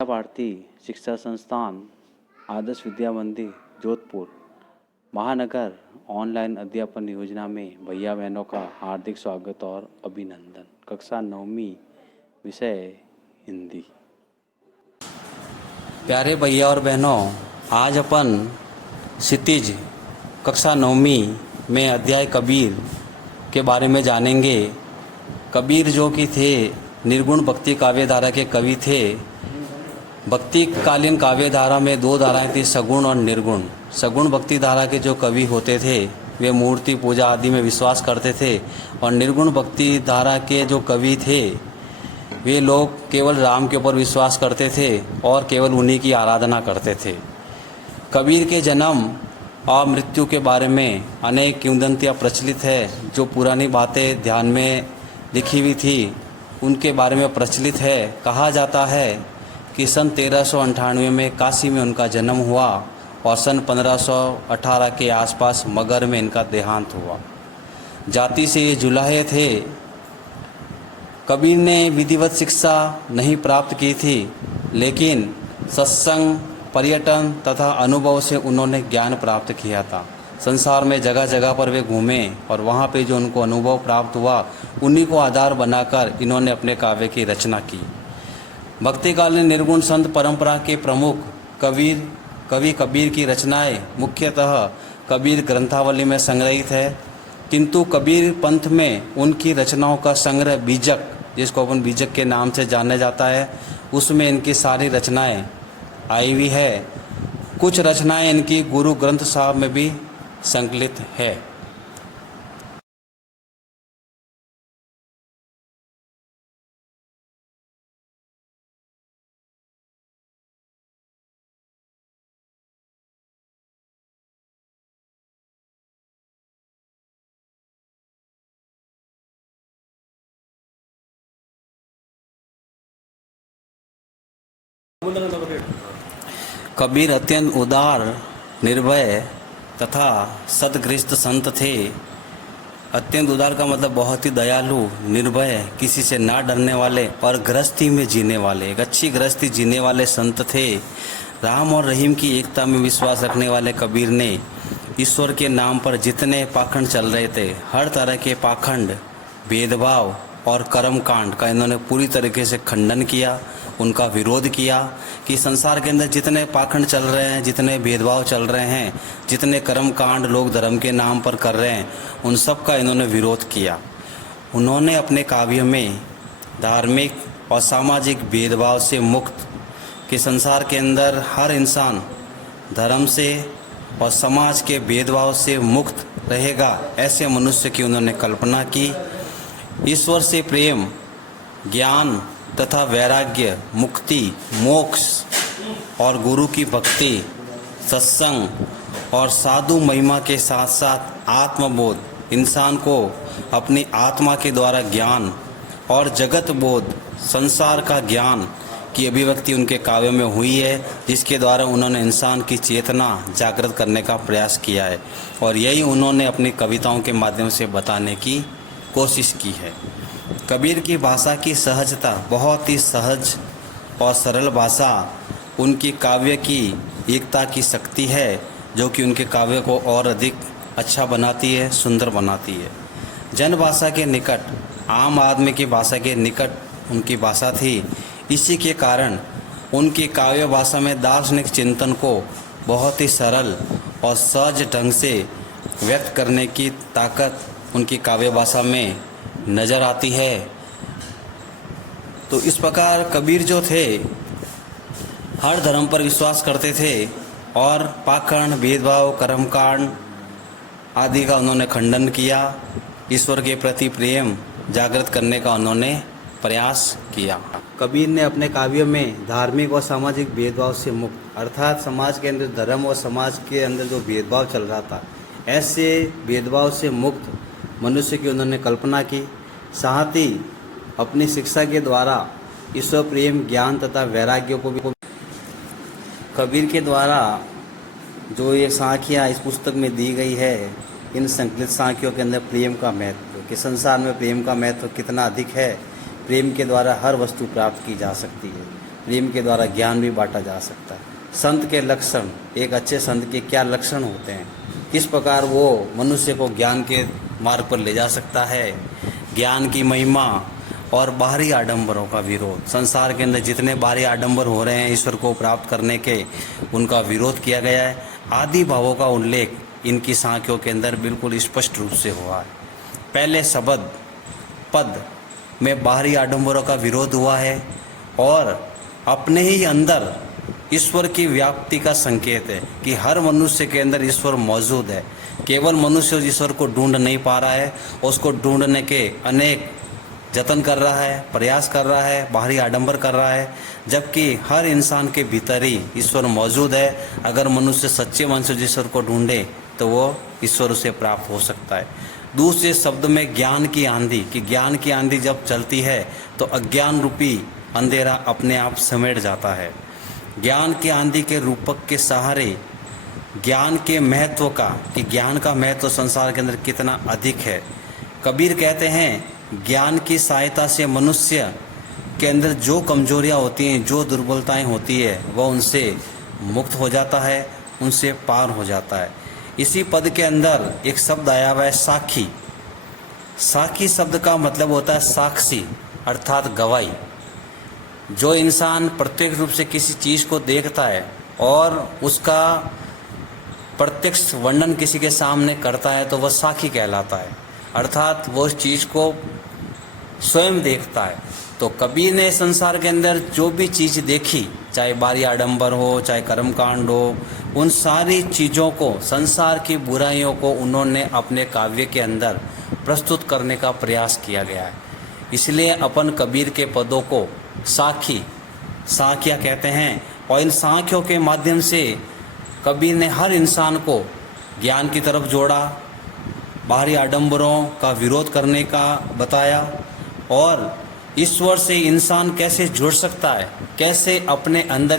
भारती शिक्षा संस्थान आदर्श विद्या मंदिर जोधपुर महानगर ऑनलाइन अध्यापन योजना में भैया बहनों का हार्दिक स्वागत और अभिनंदन। कक्षा 9वीं, विषय हिंदी। प्यारे भैया और बहनों, आज अपन क्षितिज कक्षा 9वीं में अध्याय कबीर के बारे में जानेंगे। कबीर जो कि थे निर्गुण भक्ति काव्य धारा के कवि थे। भक्ति कालीन काव्य धारा में दो धाराएं थी, सगुण और निर्गुण। सगुण भक्ति धारा के जो कवि होते थे वे मूर्ति पूजा आदि में विश्वास करते थे, और निर्गुण भक्ति धारा के जो कवि थे वे लोग केवल राम के ऊपर विश्वास करते थे और केवल उन्हीं की आराधना करते थे। कबीर के जन्म और मृत्यु के बारे में अनेक किंवदंतियाँ प्रचलित है। जो पुरानी बातें ध्यान में लिखी हुई थी उनके बारे में प्रचलित है। कहा जाता है कि सन 1398 में काशी में उनका जन्म हुआ और सन 1518 के आसपास मगर में इनका देहांत हुआ। जाति से ये जुलाहे थे। कबीर ने विधिवत शिक्षा नहीं प्राप्त की थी, लेकिन सत्संग, पर्यटन तथा अनुभव से उन्होंने ज्ञान प्राप्त किया था। संसार में जगह जगह पर वे घूमे और वहाँ पे जो उनको अनुभव प्राप्त हुआ उन्हीं को आधार बनाकर इन्होंने अपने काव्य की रचना की। भक्तिकालीन निर्गुण संत परंपरा के प्रमुख कवि कबीर की रचनाएं मुख्यतः कबीर ग्रंथावली में संग्रहित है, किंतु कबीर पंथ में उनकी रचनाओं का संग्रह बीजक, जिसको अपन बीजक के नाम से जाना जाता है, उसमें इनकी सारी रचनाएं आई हुई है। कुछ रचनाएं इनकी गुरु ग्रंथ साहब में भी संकलित है। कबीर अत्यंत उदार, निर्भय तथा सद्गृहस्थ संत थे। अत्यंत उदार का मतलब बहुत ही दयालु, निर्भय, किसी से ना डरने वाले और गृहस्थी में जीने वाले, एक अच्छी गृहस्थी जीने वाले संत थे। राम और रहीम की एकता में विश्वास रखने वाले कबीर ने ईश्वर के नाम पर जितने पाखंड चल रहे थे, हर तरह के पाखंड, भेदभाव और कर्मकांड का इन्होंने पूरी तरीके से खंडन किया, उनका विरोध किया कि संसार के अंदर जितने पाखंड चल रहे हैं, जितने भेदभाव चल रहे हैं, जितने कर्मकांड लोग धर्म के नाम पर कर रहे हैं, उन सब का इन्होंने विरोध किया। उन्होंने अपने काव्य में धार्मिक और सामाजिक भेदभाव से मुक्त, कि संसार के अंदर हर इंसान धर्म से और समाज के भेदभाव से मुक्त रहेगा, ऐसे मनुष्य की उन्होंने कल्पना की। ईश्वर से प्रेम, ज्ञान तथा वैराग्य, मुक्ति, मोक्ष और गुरु की भक्ति, सत्संग और साधु महिमा के साथ साथ आत्मबोध, इंसान को अपनी आत्मा के द्वारा ज्ञान और जगत बोध, संसार का ज्ञान की अभिव्यक्ति उनके काव्य में हुई है, जिसके द्वारा उन्होंने इंसान की चेतना जागृत करने का प्रयास किया है, और यही उन्होंने अपनी कविताओं के माध्यम से बताने की कोशिश की है। कबीर की भाषा की सहजता, बहुत ही सहज और सरल भाषा उनकी काव्य की एकता की शक्ति है, जो कि उनके काव्य को और अधिक अच्छा बनाती है, सुंदर बनाती है। जन भाषा के निकट, आम आदमी की भाषा के निकट उनकी भाषा थी। इसी के कारण उनकी काव्य भाषा में दार्शनिक चिंतन को बहुत ही सरल और सहज ढंग से व्यक्त करने की ताकत उनकी काव्य भाषा में नज़र आती है। तो इस प्रकार कबीर जो थे हर धर्म पर विश्वास करते थे और पाखंड, भेदभाव, कर्मकांड आदि का उन्होंने खंडन किया। ईश्वर के प्रति प्रेम जागृत करने का उन्होंने प्रयास किया। कबीर ने अपने काव्य में धार्मिक और सामाजिक भेदभाव से मुक्त, अर्थात समाज के अंदर धर्म और समाज के अंदर जो भेदभाव चल रहा था, ऐसे भेदभाव से मुक्त मनुष्य की उन्होंने कल्पना की। साथ ही अपनी शिक्षा के द्वारा ईश्वर प्रेम, ज्ञान तथा वैराग्य को भी कबीर के द्वारा जो ये साखियाँ इस पुस्तक में दी गई है, इन संकलित साखियों के अंदर प्रेम का महत्व, कि संसार में प्रेम का महत्व कितना अधिक है, प्रेम के द्वारा हर वस्तु प्राप्त की जा सकती है। प्रेम के द्वारा ज्ञान भी बांटा जा सकता है। संत के लक्षण, एक अच्छे संत के क्या लक्षण होते हैं, किस प्रकार वो मनुष्य को ज्ञान के मार्ग पर ले जा सकता है, ज्ञान की महिमा और बाहरी आडंबरों का विरोध। संसार के अंदर जितने बाहरी आडंबर हो रहे हैं ईश्वर को प्राप्त करने के, उनका विरोध किया गया है। आदि भावों का उल्लेख इनकी साखियों के अंदर बिल्कुल स्पष्ट रूप से हुआ है। पहले शब्द पद में बाहरी आडंबरों का विरोध हुआ है और अपने ही अंदर ईश्वर की व्याप्ति का संकेत है कि हर मनुष्य के अंदर ईश्वर मौजूद है। केवल मनुष्य उस ईश्वर को ढूंढ नहीं पा रहा है, उसको ढूंढने के अनेक जतन कर रहा है, प्रयास कर रहा है, बाहरी आडंबर कर रहा है, जबकि हर इंसान के भीतर ही ईश्वर मौजूद है। अगर मनुष्य सच्चे मन से ईश्वर को ढूंढे तो वो ईश्वर उसे प्राप्त हो सकता है। दूसरे शब्द में ज्ञान की आंधी, कि ज्ञान की आंधी जब चलती है तो अज्ञान रूपी अंधेरा अपने आप समेट जाता है। ज्ञान की आंधी के रूपक के सहारे ज्ञान के महत्व का, कि ज्ञान का महत्व संसार के अंदर कितना अधिक है। कबीर कहते हैं ज्ञान की सहायता से मनुष्य के अंदर जो कमजोरियां होती हैं, जो दुर्बलताएं होती है, वह उनसे मुक्त हो जाता है, उनसे पार हो जाता है। इसी पद के अंदर एक शब्द आया हुआ है साखी। साखी शब्द का मतलब होता है साक्षी, अर्थात गवाही। जो इंसान प्रत्यक्ष रूप से किसी चीज़ को देखता है और उसका प्रत्यक्ष वर्णन किसी के सामने करता है तो वह साखी कहलाता है, अर्थात वो उस चीज़ को स्वयं देखता है। तो कबीर ने संसार के अंदर जो भी चीज़ देखी, चाहे बाहरी आडंबर हो, चाहे कर्मकांड हो, उन सारी चीज़ों को, संसार की बुराइयों को उन्होंने अपने काव्य के अंदर प्रस्तुत करने का प्रयास किया गया है। इसलिए अपन कबीर के पदों को साखी, साखिया कहते हैं। और इन साखियों के माध्यम से कबीर ने हर इंसान को ज्ञान की तरफ जोड़ा, बाहरी आडंबरों का विरोध करने का बताया और ईश्वर से इंसान कैसे जुड़ सकता है, कैसे अपने अंदर